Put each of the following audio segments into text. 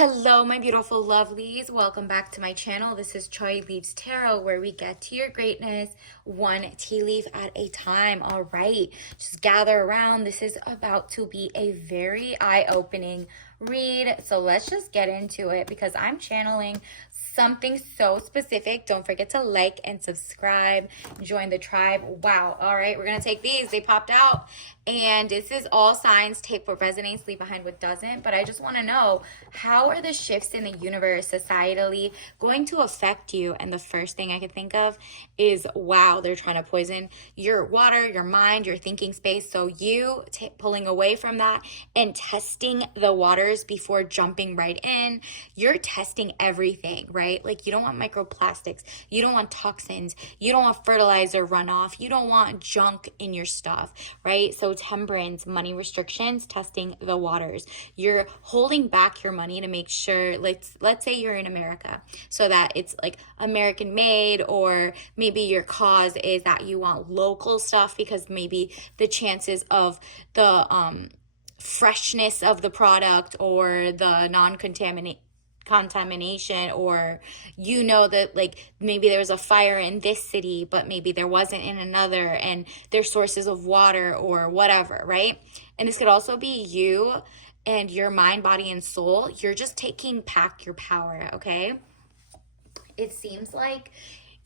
Hello, my beautiful lovelies. Welcome back to my channel. This is Choi Leaves Tarot, where we get to your greatness one tea leaf at a time. All right, just gather around. This is about to be a very eye-opening read. So let's just get into it because I'm channeling something so specific. Don't forget to like and subscribe. Join the tribe. Wow. All right, we're going to take these. They popped out. And this is all signs. Take what resonates, leave behind what doesn't. But I just want to know, how are the shifts in the universe societally going to affect you? And the first thing I could think of is, wow, they're trying to poison your water, your mind, your thinking space. So you pulling away from that and testing the waters before jumping right in. You're testing everything, right? Like, you don't want microplastics. You don't want toxins. You don't want fertilizer runoff. You don't want junk in your stuff, right? So temperance, money restrictions, testing the waters. You're holding back your money to make sure, let's say you're in America, so that it's like American made, or maybe your cause is that you want local stuff because maybe the chances of the freshness of the product or the contamination, or that like maybe there was a fire in this city but maybe there wasn't in another, and there's sources of water or whatever, right? And this could also be you and your mind, body, and soul. You're just taking back your power, okay? It seems like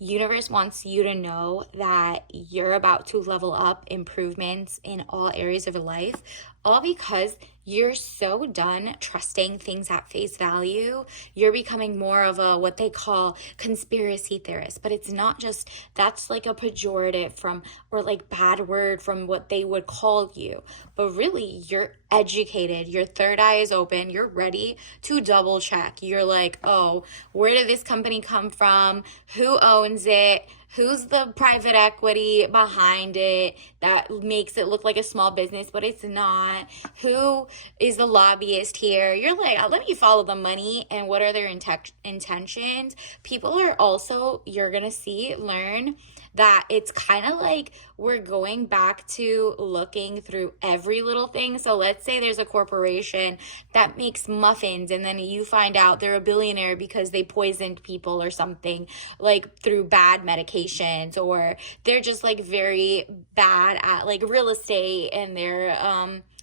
universe wants you to know that you're about to level up, improvements in all areas of your life, all because you're so done trusting things at face value. You're becoming more of a, what they call, conspiracy theorist. But it's not just, that's like a pejorative from, or like bad word from what they would call you. But really, you're educated. Your third eye is open. You're ready to double check. You're like, oh, where did this company come from? Who owns it? Who's the private equity behind it that makes it look like a small business, but it's not? Who is the lobbyist here? You're like, let me follow the money, and what are their intentions? People are also, you're going to learn that it's kind of like we're going back to looking through every little thing. So let's say there's a corporation that makes muffins, and then you find out they're a billionaire because they poisoned people or something, like through bad medications, or they're just like very bad at like real estate, and they're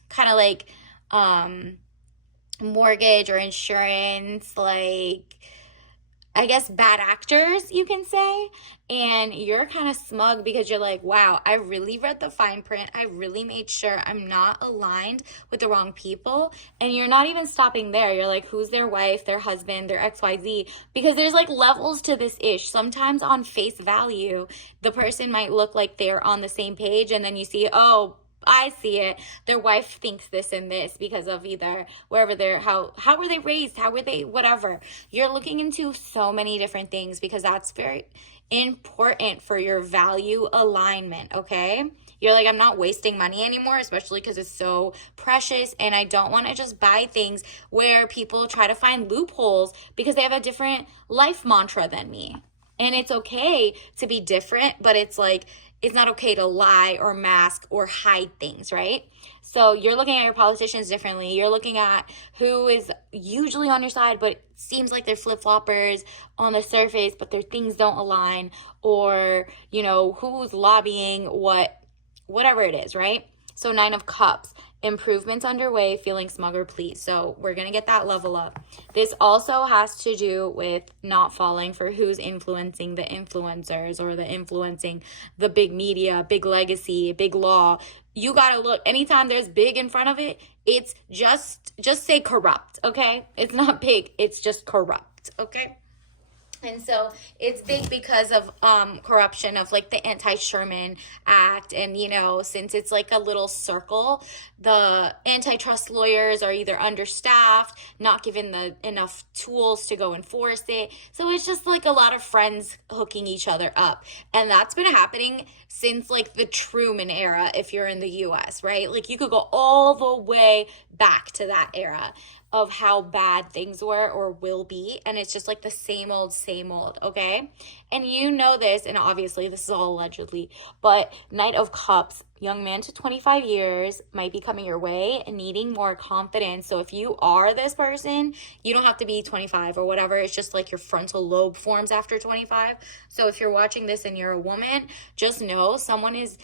kind of like mortgage or insurance, like, I guess, bad actors, you can say. And you're kind of smug because you're like, wow, I really read the fine print. I really made sure I'm not aligned with the wrong people. And you're not even stopping there. You're like, who's their wife, their husband, their XYZ? Because there's like levels to this ish. Sometimes on face value, the person might look like they're on the same page, and then you see, oh, I see it. Their wife thinks this and this because of either wherever they're, how were they raised? How were they, whatever. You're looking into so many different things because that's very important for your value alignment, okay? You're like, I'm not wasting money anymore, especially because it's so precious, and I don't want to just buy things where people try to find loopholes because they have a different life mantra than me. And it's okay to be different, but it's like, it's not okay to lie or mask or hide things, right? So you're looking at your politicians differently. You're looking at who is usually on your side, but seems like they're flip-floppers on the surface, but their things don't align, or, who's lobbying whatever it is, right? So 9 of Cups, improvements underway, feeling smug or pleased. So we're going to get that level up. This also has to do with not falling for who's influencing the influencers, or the influencing the big media, big legacy, big law. You got to look, anytime there's big in front of it, it's just say corrupt, okay? It's not big, it's just corrupt, okay? And so it's big because of corruption of like the Anti-Sherman Act. And, since it's like a little circle, the antitrust lawyers are either understaffed, not given the enough tools to go enforce it. So it's just like a lot of friends hooking each other up. And that's been happening since like the Truman era, if you're in the US, right? Like you could go all the way back to that era of how bad things were or will be, and it's just like the same old, okay? And this, and obviously this is all allegedly, but Knight of Cups young man to 25 years might be coming your way and needing more confidence. So if you are this person, you don't have to be 25 or whatever. It's just like your frontal lobe forms after 25. So if you're watching this and you're a woman, just know someone is,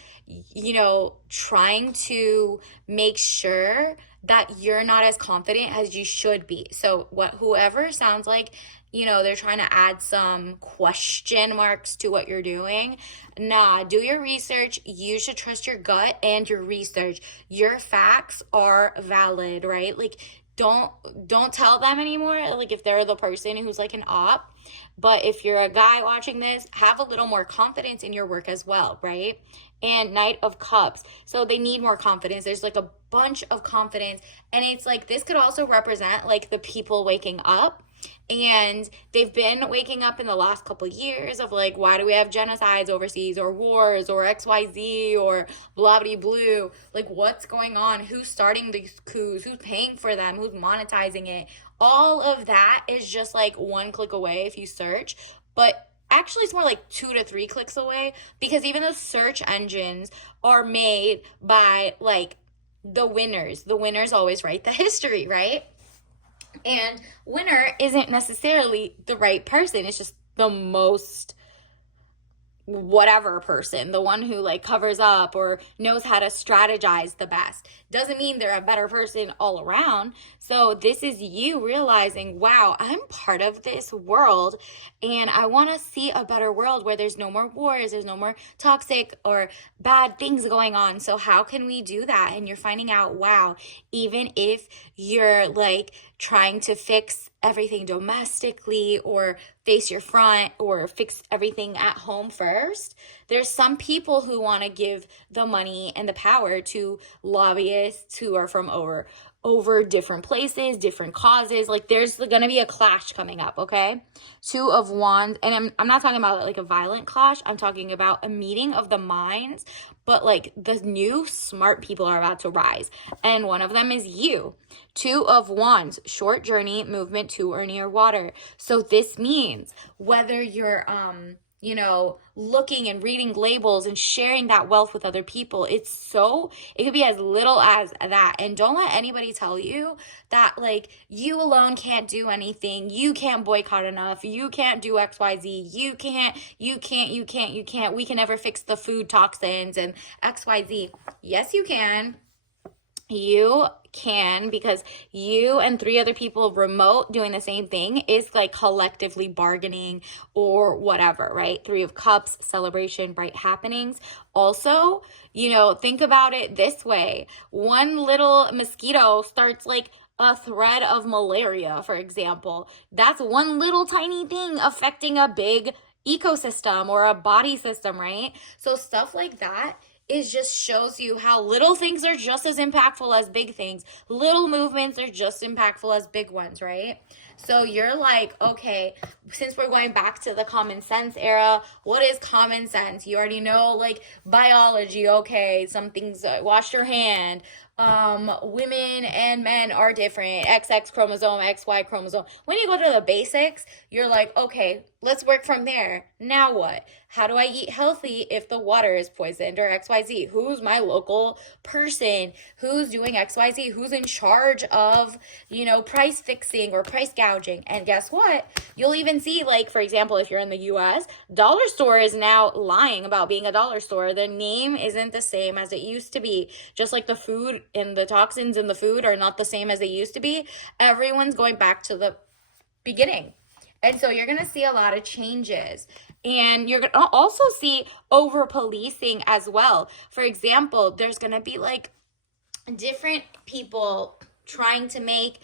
trying to make sure that you're not as confident as you should be. So whoever sounds like, they're trying to add some question marks to what you're doing. Nah, do your research. You should trust your gut and your research. Your facts are valid, right? Like, don't tell them anymore, like, if they're the person who's like an op. But if you're a guy watching this, have a little more confidence in your work as well, right? And Knight of Cups, so they need more confidence. There's like a bunch of confidence, and it's like this could also represent like the people waking up, and they've been waking up in the last couple of years of like, why do we have genocides overseas or wars or XYZ or blah blah blue? Like, what's going on? Who's starting these coups? Who's paying for them? Who's monetizing it? All of that is just like one click away if you search. But actually, it's more like 2 to 3 clicks away, because even those search engines are made by like the winners. The winners always write the history, right? And winner isn't necessarily the right person. It's just the most whatever person, the one who like covers up or knows how to strategize the best. Doesn't mean they're a better person all around. So this is you realizing, wow, I'm part of this world, and I want to see a better world where there's no more wars, there's no more toxic or bad things going on. So how can we do that? And you're finding out, wow, even if you're like trying to fix everything domestically or face your front or fix everything at home first, there's some people who want to give the money and the power to lobbyists who are from over different places, different causes. Like, there's going to be a clash coming up, okay? 2 of Wands, and I'm not talking about like a violent clash. I'm talking about a meeting of the minds, but like the new smart people are about to rise, and one of them is you. 2 of Wands, short journey, movement to or near water. So this means whether you're looking and reading labels and sharing that wealth with other people, it could be as little as that. And don't let anybody tell you that like you alone can't do anything. You can't boycott enough. You can't do XYZ. You can't. We can never fix the food toxins and XYZ. Yes, you can. You can, because you and 3 other people remote doing the same thing is like collectively bargaining or whatever, right? 3 of Cups, celebration, bright happenings. Also, think about it this way. One little mosquito starts like a thread of malaria, for example. That's one little tiny thing affecting a big ecosystem or a body system, right? So stuff like that, it just shows you how little things are just as impactful as big things. Little movements are just impactful as big ones, right? So you're like, okay, since we're going back to the common sense era, what is common sense? You already know, like, biology, okay, some things, wash your hand. Women and men are different. XX chromosome, XY chromosome. When you go to the basics, you're like, okay, let's work from there. Now what? How do I eat healthy if the water is poisoned or XYZ? Who's my local person? Who's doing XYZ? Who's in charge of, price fixing or price gouging? And guess what? You'll even see, like, for example, if you're in the US, dollar store is now lying about being a dollar store. The name isn't the same as it used to be. Just like the food and the toxins in the food are not the same as they used to be. Everyone's going back to the beginning. And so you're going to see a lot of changes. And you're going to also see over policing as well. For example, there's going to be like different people trying to make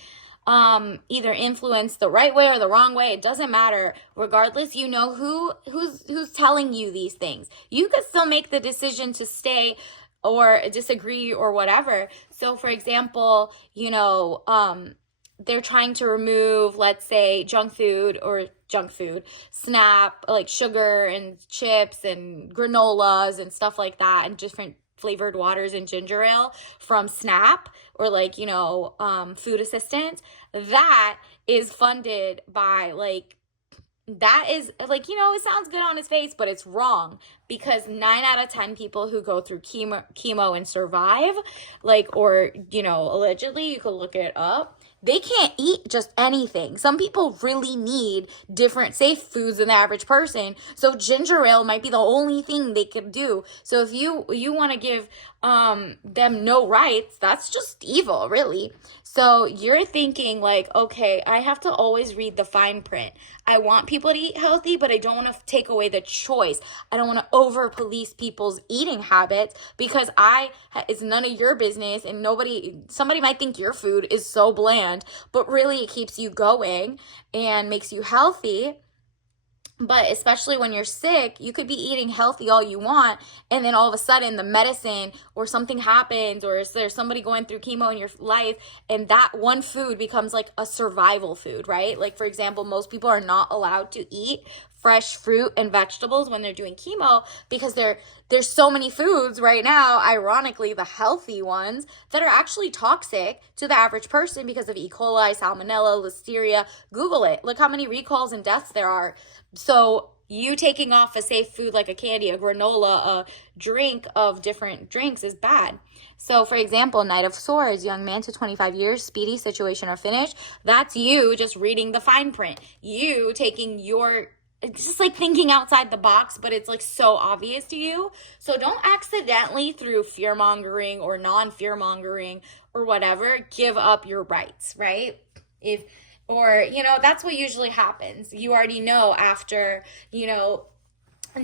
either influence the right way or the wrong way. It doesn't matter. Regardless, who's telling you these things. You could still make the decision to stay or disagree or whatever. So for example, they're trying to remove, let's say, junk food, SNAP, like sugar and chips and granolas and stuff like that, and different flavored waters and ginger ale from SNAP, or like, food assistance. That is funded by like that is like, it sounds good on its face, but it's wrong, because 9 out of 10 people who go through chemo and survive, like, or, allegedly, you could look it up, they can't eat just anything. Some people really need different safe foods than the average person. So ginger ale might be the only thing they could do. So if you want to give them no rights, that's just evil, really. So you're thinking like, okay, I have to always read the fine print. I want people to eat healthy, but I don't want to take away the choice. I don't want to over police people's eating habits, because it's none of your business, and somebody might think your food is so bland, but really it keeps you going and makes you healthy. But especially when you're sick, you could be eating healthy all you want, and then all of a sudden the medicine or something happens, or there's somebody going through chemo in your life, and that one food becomes like a survival food, right? Like, for example, most people are not allowed to eat fresh fruit and vegetables when they're doing chemo, because there's so many foods right now, ironically the healthy ones, that are actually toxic to the average person because of E. coli, salmonella, listeria. Google it. Look how many recalls and deaths there are. So you taking off a safe food like a candy, a granola, a drink of different drinks is bad. So, for example, Knight of Swords, young man to 25 years, speedy situation or finish. That's you just reading the fine print. You taking it's just like thinking outside the box, but it's like so obvious to you. So don't accidentally, through fear mongering or non-fear mongering or whatever, give up your rights, right? That's what usually happens. You already know after,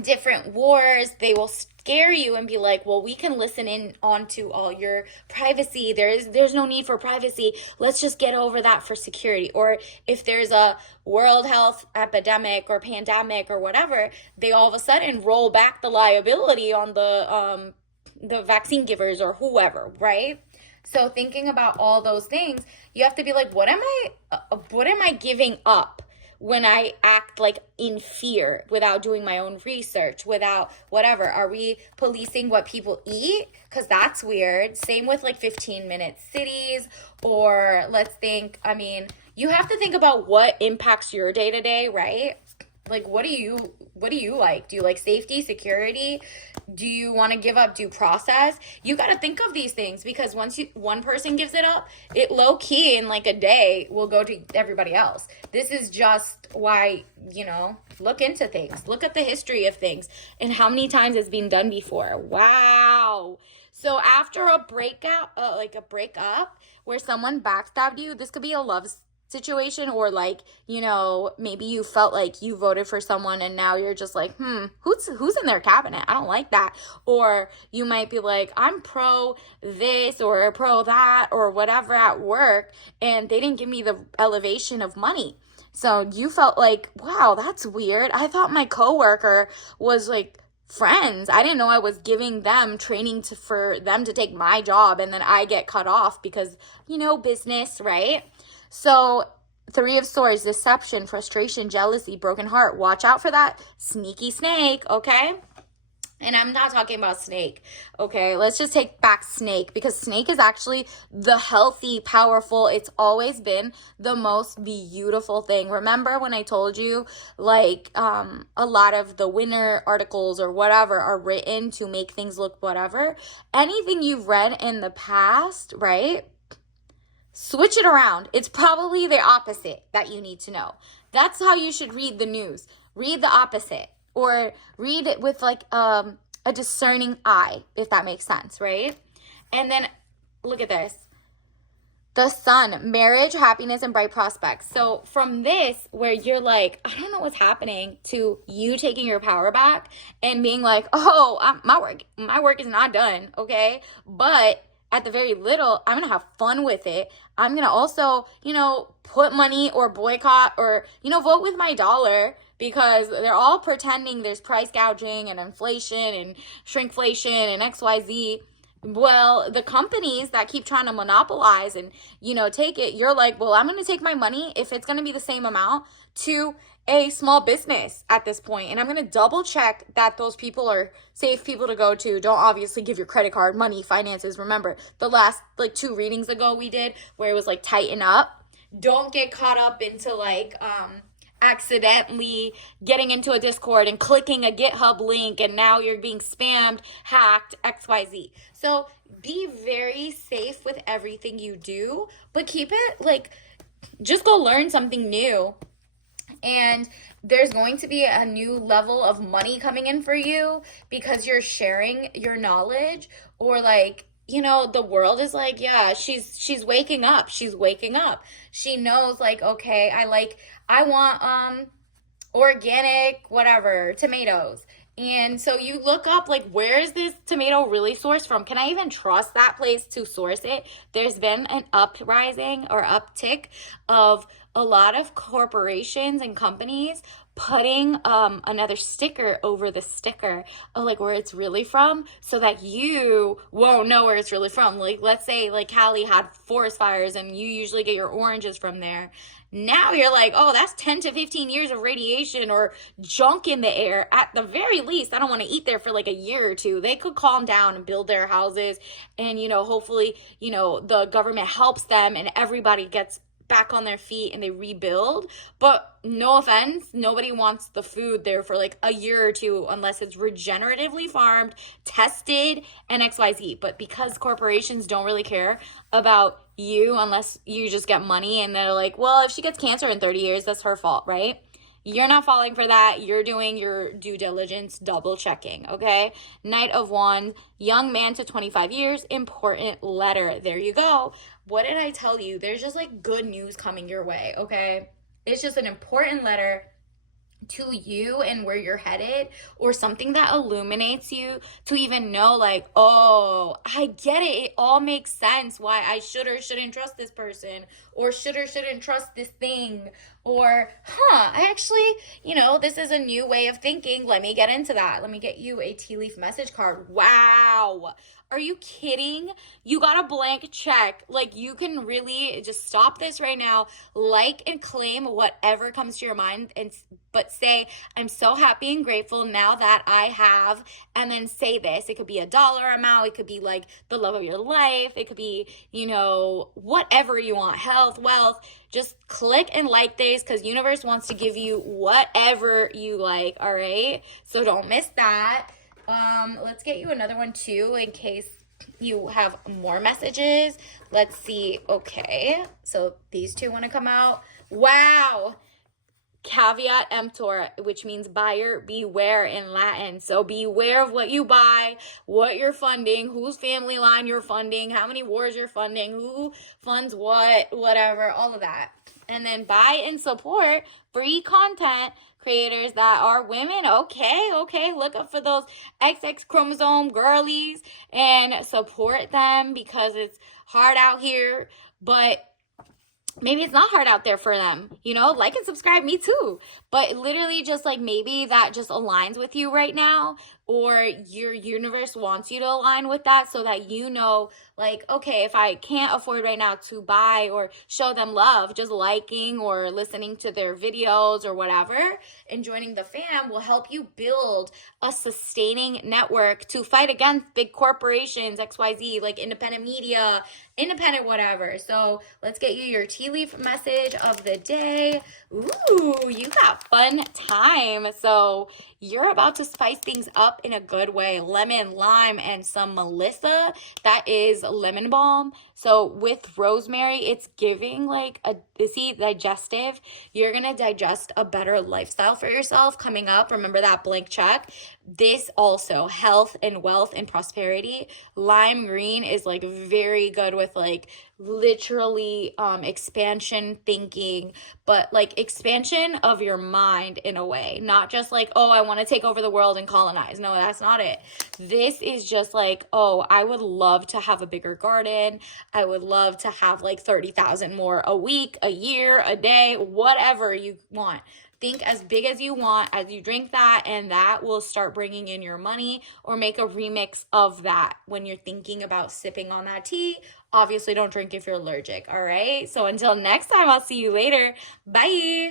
different wars, they will scare you and be like, well, we can listen in onto all your privacy. There's no need for privacy. Let's just get over that for security. Or if there's a world health epidemic or pandemic or whatever, they all of a sudden roll back the liability on the vaccine givers or whoever, right? So thinking about all those things, you have to be like, what am I giving up when I act like in fear without doing my own research, without whatever? Are we policing what people eat? Because that's weird. Same with like 15-minute cities, or you have to think about what impacts your day-to-day, right? Like, what do you like? Do you like safety, security? Do you want to give up due process? You got to think of these things, because once one person gives it up, it low key in like a day will go to everybody else. This is just why, look into things. Look at the history of things and how many times it's been done before. Wow. So after a breakup where someone backstabbed you, this could be a love situation, or like, maybe you felt like you voted for someone and now you're just like, who's in their cabinet? I don't like that. Or you might be like, I'm pro this or pro that or whatever at work, and they didn't give me the elevation of money. So you felt like, wow, that's weird. I thought my coworker was like friends. I didn't know I was giving them training for them to take my job, and then I get cut off because, business, right? So 3 of Swords, deception, frustration, jealousy, broken heart. Watch out for that sneaky snake, okay? And I'm not talking about snake, okay? Let's just take back snake, because snake is actually the healthy, powerful, it's always been the most beautiful thing. Remember when I told you, like, a lot of the winner articles or whatever are written to make things look whatever? Anything you've read in the past, right? Switch it around. It's probably the opposite that you need to know. That's how you should read the news. Read the opposite, or read it with like a discerning eye, if that makes sense, right? And then look at this. The Sun, marriage, happiness, and bright prospects. So from this, where you're like, I don't know what's happening, to you taking your power back and being like, oh, my work is not done, okay? But at the very little, I'm going to have fun with it. I'm going to also, put money or boycott or, vote with my dollar, because they're all pretending there's price gouging and inflation and shrinkflation and XYZ. Well, the companies that keep trying to monopolize and, take it, you're like, well, I'm going to take my money, if it's going to be the same amount, to a small business at this point. And I'm going to double check that those people are safe people to go to. Don't obviously give your credit card, money, finances. Remember the last 2 readings ago we did where it was like tighten up. Don't get caught up into accidentally getting into a Discord and clicking a GitHub link and now you're being spammed, hacked, XYZ. So be very safe with everything you do, but keep it like, just go learn something new. And there's going to be a new level of money coming in for you because you're sharing your knowledge, or like, you know, the world is like, yeah, she's waking up. She's waking up. She knows like, okay, I want organic whatever tomatoes. And so you look up like, where is this tomato really sourced from? Can I even trust that place to source it? There's been an uprising or uptick of a lot of corporations and companies putting another sticker over the sticker of like where it's really from, so that you won't know where it's really from. Like, let's say like Cali had forest fires and you usually get your oranges from there. Now you're like, oh, that's 10 to 15 years of radiation or junk in the air. At the very least, I don't want to eat there for like a year or two. They could calm down and build their houses. And, you know, hopefully, you know, the government helps them and everybody gets back on their feet and they rebuild. But no offense, nobody wants the food there for like a year or two unless it's regeneratively farmed, tested, and XYZ. But because corporations don't really care about you unless you just get money, and they're like, well, if she gets cancer in 30 years, that's her fault, right? You're not falling for that. You're doing your due diligence, double checking, okay? Knight of Wands, young man to 25 years, important letter. There you go. What did I tell you? There's just like good news coming your way, okay? It's just an important letter to you and where you're headed, or something that illuminates you to even know like, oh, I get it. It all makes sense why I should or shouldn't trust this person, or should or shouldn't trust this thing, or I actually, you know, this is a new way of thinking. Let me get into that. Let me get you a tea leaf message card. Wow. Are you kidding? You got a blank check. Like, you can really just stop this right now, like and claim whatever comes to your mind, and but say, I'm so happy and grateful now that I have, and then say this. It could be a dollar amount. It could be like the love of your life. It could be, you know, whatever you want, health, wealth. Just click and like this, because universe wants to give you whatever you like, all right? So don't miss that. Let's get you another one too in case you have more messages. Let's see. Okay, so these two want to come out. Wow. Caveat emptor, which means buyer beware in Latin. So beware of what you buy, what you're funding, whose family line you're funding, how many wars you're funding, who funds what, whatever, all of that. And then buy and support free content creators that are women. Okay, look up for those XX chromosome girlies and support them, because it's hard out here, but maybe it's not hard out there for them, you know. Like and subscribe, me too. But literally just like, maybe that just aligns with you right now, or your universe wants you to align with that, so that you know, like, okay, if I can't afford right now to buy or show them love, just liking or listening to their videos or whatever and joining the fam will help you build a sustaining network to fight against big corporations, XYZ, like independent media, independent whatever. So let's get you your tea leaf message of the day. Ooh, you got fun time. So you're about to spice things up in a good way. Lemon, lime, and some Melissa. That is lemon balm. So with rosemary, it's giving like a digestive. You're gonna digest a better lifestyle for yourself coming up. Remember that blank check. This also health and wealth and prosperity. Lime green is like very good with like literally expansion thinking, but like expansion of your mind in a way, not just like, oh, I want to take over the world and colonize. No, that's not it. This is just like, oh, I would love to have a bigger garden. I would love to have like 30,000 more a week, a year, a day, whatever you want. Think as big as you want as you drink that, and that will start bringing in your money, or make a remix of that when you're thinking about sipping on that tea. Obviously, don't drink if you're allergic, all right? So until next time, I'll see you later. Bye.